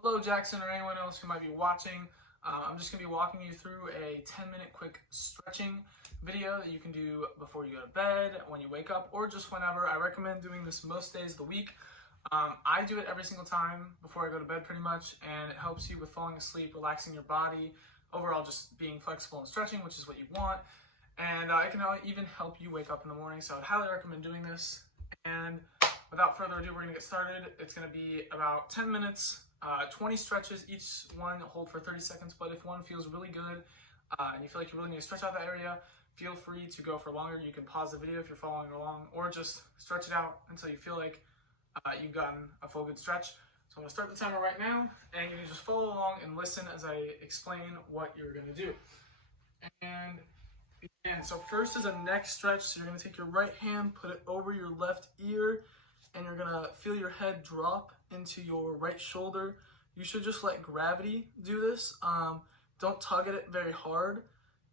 Hello Jackson or anyone else who might be watching. I'm just going to be walking you through a 10-minute quick stretching video that you can do before you go to bed, when you wake up, or just whenever. I recommend doing this most days of the week. I do it every single time before I go to bed pretty much, and it helps you with falling asleep, relaxing your body, overall just being flexible and stretching, which is what you want. And it can even help you wake up in the morning, so I'd highly recommend doing this. And without further ado, we're going to get started. It's going to be about 10 minutes. 20 stretches, each one hold for 30 seconds, but if one feels really good and you feel like you really need to stretch out that area, feel free to go for longer. You can pause the video if you're following along, or just stretch it out until you feel like you've gotten a full good stretch. So I'm going to start the timer right now, and you can just follow along and listen as I explain what you're going to do. And begin. So first is a neck stretch, so you're going to take your right hand, put it over your left ear, and you're going to feel your head drop into your right shoulder. You should just let gravity do this. Don't tug at it very hard,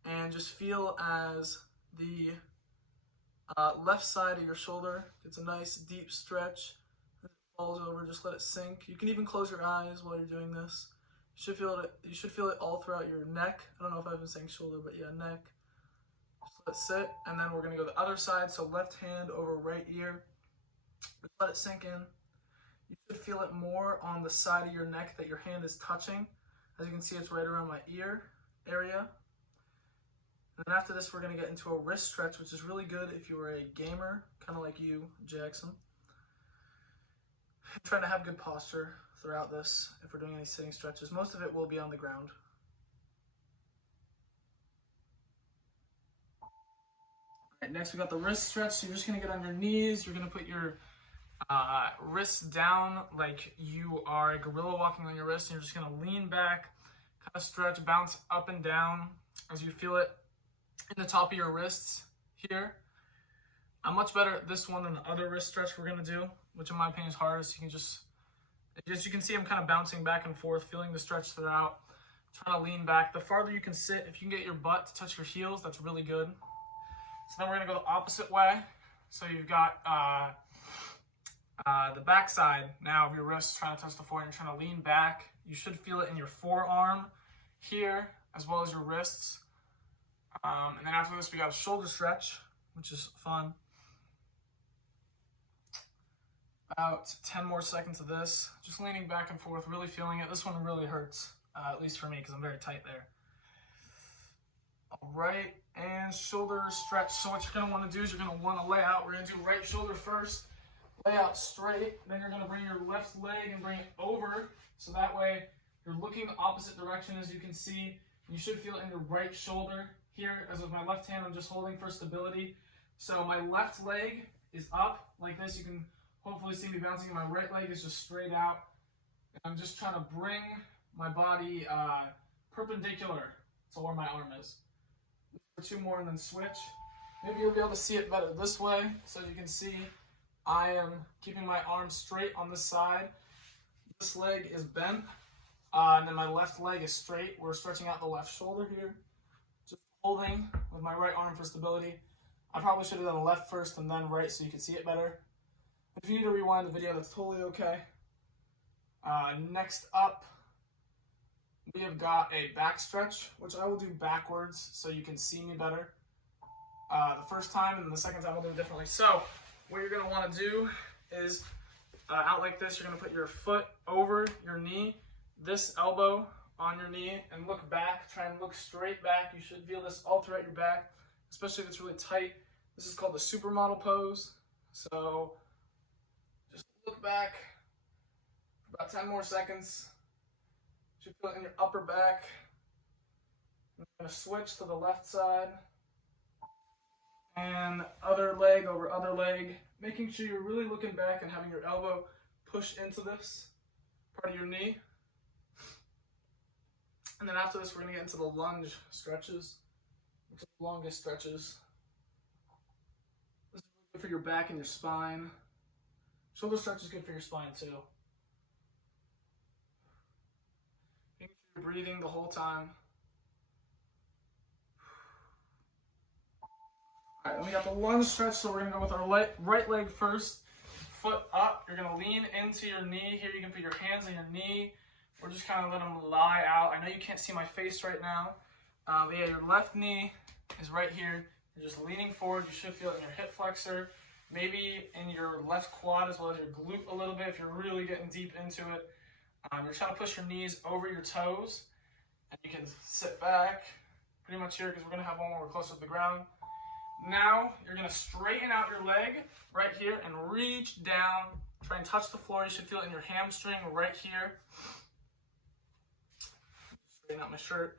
and just feel as the left side of your shoulder gets a nice deep stretch. As it falls over, just let it sink. You can even close your eyes while you're doing this. You should feel it all throughout your neck. I don't know if I've been saying shoulder, but yeah, neck. Just let it sit, and then we're going to go the other side. So left hand over right ear. Just let it sink in. You should feel it more on the side of your neck that your hand is touching. As you can see, it's right around my ear area. And then after this, we're going to get into a wrist stretch, which is really good if you're a gamer, kind of like you, Jackson. I'm trying to have good posture throughout this if we're doing any sitting stretches. Most of it will be on the ground. All right, next we got the wrist stretch. So you're just going to get on your knees. You're going to put your wrists down like you are gorilla walking on your wrist, and you're just going to lean back, kind of stretch, bounce up and down as you feel it in the top of your wrists here. I'm much better at this one than the other wrist stretch we're going to do, which in my opinion is hardest. You can just, as you can see, I'm kind of bouncing back and forth, feeling the stretch throughout, trying to lean back. The farther you can sit, if you can get your butt to touch your heels, that's really good. So then we're going to go the opposite way. So you've got the back side now of your wrist trying to touch the floor, and you're trying to lean back. You should feel it in your forearm here as well as your wrists. And then after this, we got a shoulder stretch, which is fun. About 10 more seconds of this, just leaning back and forth, really feeling it. This one really hurts, at least for me, because I'm very tight there. All right, and shoulder stretch. So what you're going to want to do is you're going to want to lay out. We're going to do right shoulder first. Lay out straight, then you're going to bring your left leg and bring it over, so that way you're looking the opposite direction. As you can see, you should feel it in your right shoulder here. As with my left hand, I'm just holding for stability. So my left leg is up like this. You can hopefully see me bouncing. My right leg is just straight out. And I'm just trying to bring my body perpendicular to where my arm is. For two more and then switch. Maybe you'll be able to see it better this way, so you can see I am keeping my arm straight on this side. This leg is bent, and then my left leg is straight. We're stretching out the left shoulder here. Just holding with my right arm for stability. I probably should have done left first and then right so you could see it better. If you need to rewind the video, that's totally okay. Next up, we have got a back stretch, which I will do backwards so you can see me better. The first time, and the second time I'll do it differently. So what you're going to want to do is out like this. You're going to put your foot over your knee, this elbow on your knee, and look back. Try and look straight back. You should feel this all throughout your back, especially if it's really tight. This is called the supermodel pose. So just look back for about 10 more seconds. You should feel it in your upper back. I'm going to switch to the left side. And other leg over other leg, making sure you're really looking back and having your elbow push into this part of your knee. And then after this, we're going to get into the lunge stretches, which are the longest stretches. This is good for your back and your spine. Shoulder stretch is good for your spine too. Making sure you're breathing the whole time. All right, then we got the lunge stretch, so we're going to go with our right leg first. Foot up, you're going to lean into your knee. Here you can put your hands on your knee. We're just kind of letting them lie out. I know you can't see my face right now. But yeah, your left knee is right here. You're just leaning forward. You should feel it in your hip flexor, maybe in your left quad as well as your glute a little bit if you're really getting deep into it. You're trying to push your knees over your toes, and you can sit back pretty much here because we're going to have one where we're closer to the ground. Now you're going to straighten out your leg right here and reach down. Try and touch the floor. You should feel it in your hamstring right here. Straighten out my shirt.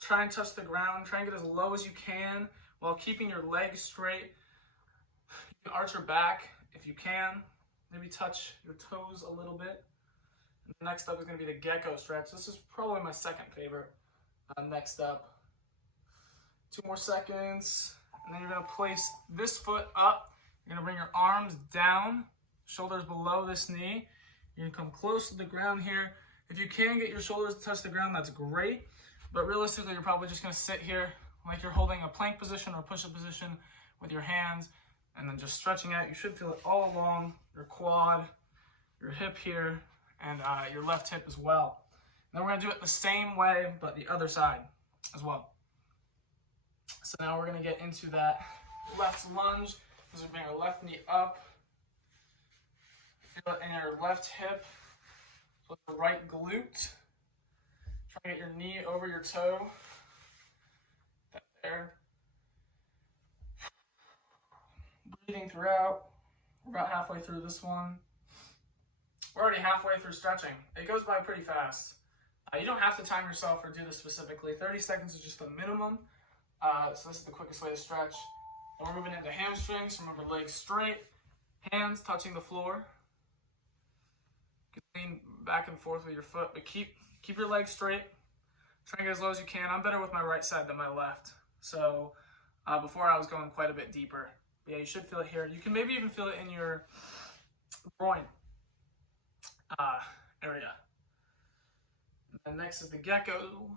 Try and touch the ground. Try and get as low as you can while keeping your legs straight. You can arch your back if you can. Maybe touch your toes a little bit. And the next up is going to be the gecko stretch. This is probably my second favorite. Next up. 2 more seconds. And then you're going to place this foot up. You're going to bring your arms down, shoulders below this knee. You're going to come close to the ground here. If you can get your shoulders to touch the ground, that's great. But realistically, you're probably just going to sit here like you're holding a plank position or push-up position with your hands and then just stretching out. You should feel it all along your quad, your hip here, and your left hip as well. And then we're going to do it the same way, but the other side as well. So now we're going to get into that left lunge. As we bring our left knee up. Feel it in your left hip. With the right glute. Try to get your knee over your toe. There. Breathing throughout. We're about halfway through this one. We're already halfway through stretching. It goes by pretty fast. You don't have to time yourself or do this specifically. 30 seconds is just the minimum. So this is the quickest way to stretch. And we're moving into hamstrings. Remember, legs straight, hands touching the floor. You can lean back and forth with your foot, but keep your legs straight. Try and get as low as you can. I'm better with my right side than my left. So before I was going quite a bit deeper. But yeah, you should feel it here. You can maybe even feel it in your groin area. And next is the gecko.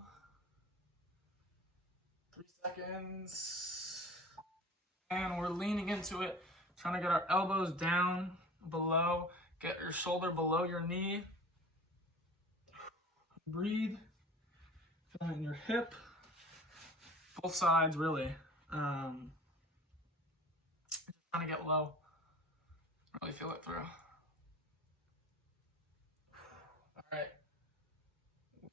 3 seconds. And we're leaning into it, trying to get our elbows down below, get your shoulder below your knee. Breathe. Feel it in your hip. Both sides, really. Just trying to get low. Really feel it through. All right.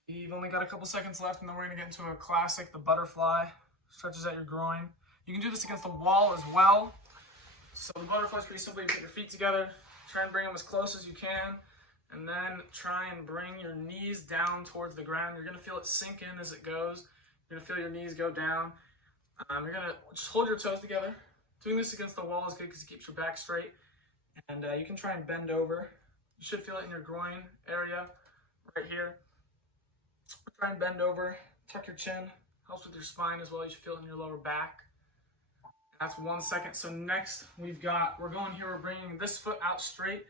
We've only got a couple seconds left, and then we're going to get into a classic, the butterfly. Stretches at your groin. You can do this against the wall as well. So the butterfly is pretty simple. You put your feet together, try and bring them as close as you can, and then try and bring your knees down towards the ground. You're going to feel it sink in as it goes. You're going to feel your knees go down. You're going to just hold your toes together. Doing this against the wall is good because it keeps your back straight. And you can try and bend over. You should feel it in your groin area right here. Try and bend over, tuck your chin. Helps with your spine as well. You should feel it in your lower back. That's 1 second. So next we're going here, we're bringing this foot out straight.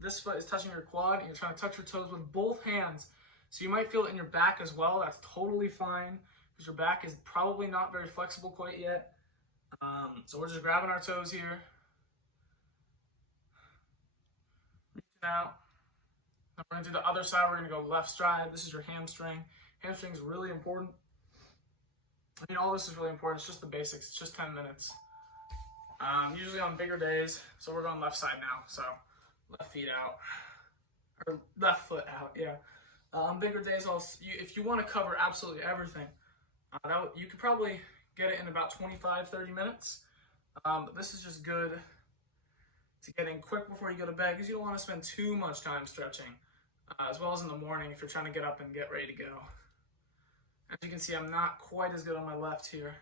This foot is touching your quad, and you're trying to touch your toes with both hands. So you might feel it in your back as well. That's totally fine because your back is probably not very flexible quite yet. So we're just grabbing our toes here. Reaching out. Now we're going to do the other side. We're going to go left stride. This is your hamstring. Hamstring is really important. I mean, all this is really important. It's just the basics. It's just 10 minutes. Usually on bigger days. So we're going left side now. So left feet out. Or left foot out, yeah. On bigger days, if you want to cover absolutely everything, you could probably get it in about 25-30 minutes. But this is just good to get in quick before you go to bed because you don't want to spend too much time stretching. As well as in the morning if you're trying to get up and get ready to go. As you can see, I'm not quite as good on my left here.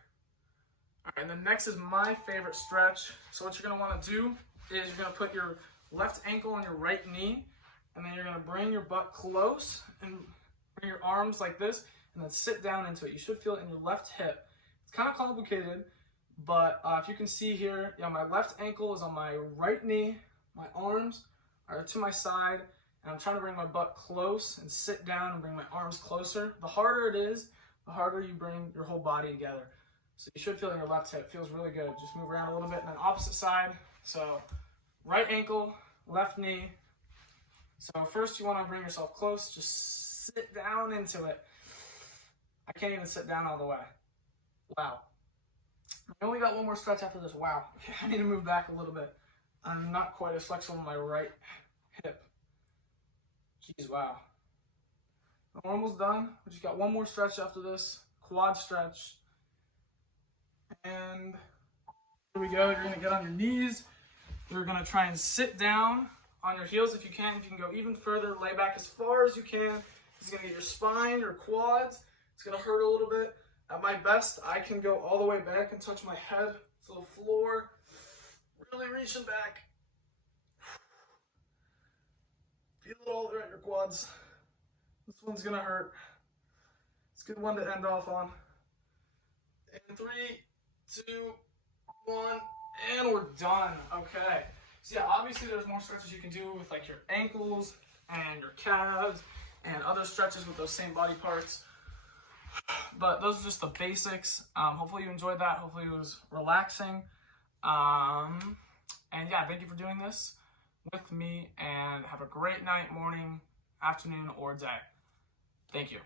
All right, and then next is my favorite stretch. So what you're going to want to do is you're going to put your left ankle on your right knee, and then you're going to bring your butt close and bring your arms like this, and then sit down into it. You should feel it in your left hip. It's kind of complicated, but if you can see here, my left ankle is on my right knee. My arms are to my side, and I'm trying to bring my butt close and sit down and bring my arms closer. The harder it is, the harder you bring your whole body together. So you should feel it in your left hip. It feels really good. Just move around a little bit. And then opposite side. So right ankle, left knee. So first you want to bring yourself close. Just sit down into it. I can't even sit down all the way. Wow. I only got one more stretch after this. Wow. Okay, I need to move back a little bit. I'm not quite as flexible in my right hip. Jeez, wow. We're almost done. We just got one more stretch after this. Quad stretch. And here we go. You're going to get on your knees. You're going to try and sit down on your heels if you can. If you can go even further, lay back as far as you can. This is going to get your spine, your quads. It's going to hurt a little bit. At my best, I can go all the way back and touch my head to the floor. Really reaching back. Feel it all there at your quads. This one's going to hurt. It's a good one to end off on. And 3, 2, 1, and we're done. Okay. So yeah, obviously there's more stretches you can do with like your ankles and your calves and other stretches with those same body parts. But those are just the basics. Hopefully you enjoyed that. Hopefully it was relaxing. And yeah, thank you for doing this with me, and have a great night, morning, afternoon, or day. Thank you.